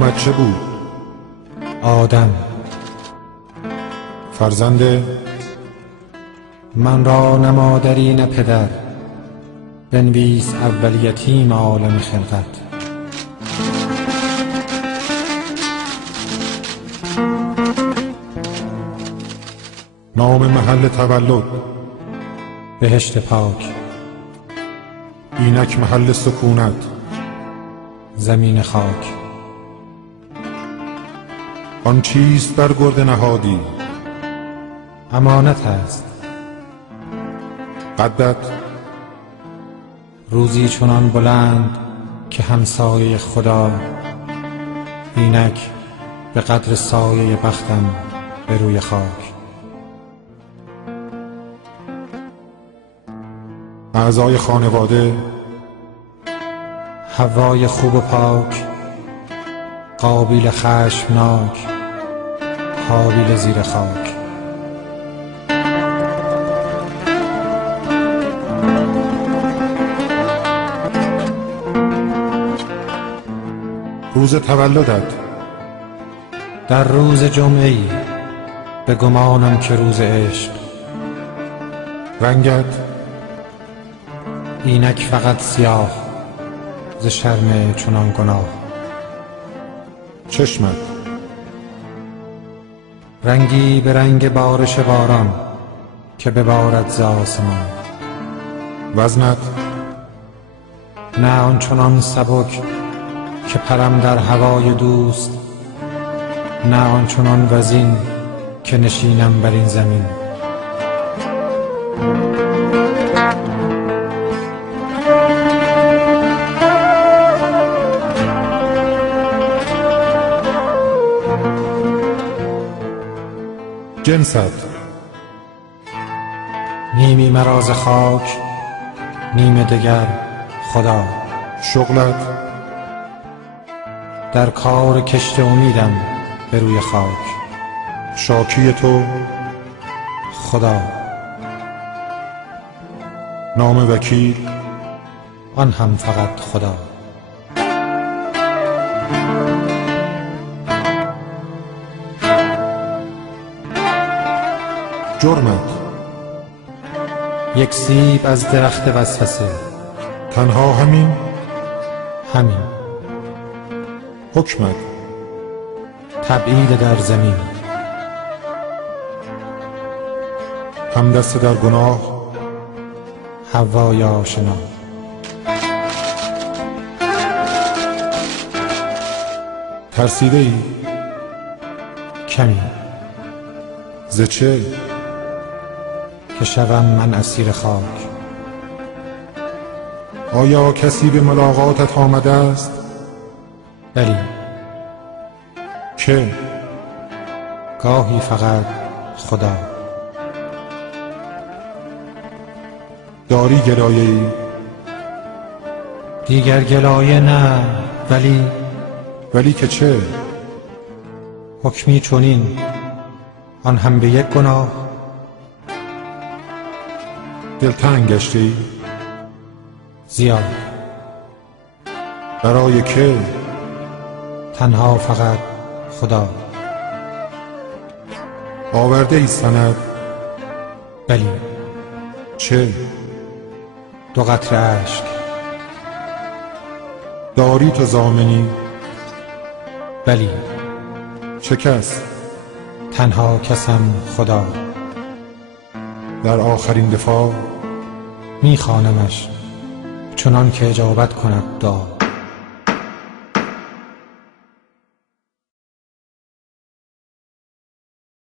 نامت چه بود؟ آدم. فرزند من را نه مادری نه پدر، بنویس اول یتیم عالم خلقت. نام محل تولد بهشت پاک. اینک محل سکونت زمین خاک. آن چیست بر گرد نهادی؟ امانت است. قدت روزی چنان بلند که همسایه خدا، اینک به قدر سایه بختم به روی خاک. اعضای خانواده حوای خوب و پاک، قابیل خشمناک، حابیل زیر خاک. روز تولدت در روز جمعه‌ای به گمانم که روز عشق، رنگت اینک فقط سیاه ز شرم چنان گناه. چشمت رنگی به رنگ بارش باران که ببارد ز آسمان. وزنت نه آنچنان سبک که پرم در هوای دوست، نه آنچنان وزین که نشینم بر این زمین. جنست نیمی مرا ز خاک، نیم دگر خدا. شغلت در کار کشت امیدم به روی خاک. شاکی تو خدا. نام وکیل آن هم فقط خدا. جرمت یک سیب از درخت وسوسه. تنها همین همین. حکمت تبعید در زمین. همدست در گناه حوای آشنا. ترسیده ای؟ کمی. ز چه؟ که شوم من اسیر خاک. آیا کسی به ملاقاتت آمده است؟ بلی. که؟ گاهی فقط خدا. داری گلایه ای؟ دیگر گلایه نه، ولی که چه؟ حکمی چنین، آن هم به یک گناه. دلتنگ گشتی؟ زیاد. برای که؟ تنها فقط خدا. آورده ای سند؟ بلی. چه؟ 2 قطره اشک. داری تو ضامنی؟ بلی. چه کس؟ تنها کسم خدا. در آخرین دفاع میخوانمش چنان که اجابت کند دعا.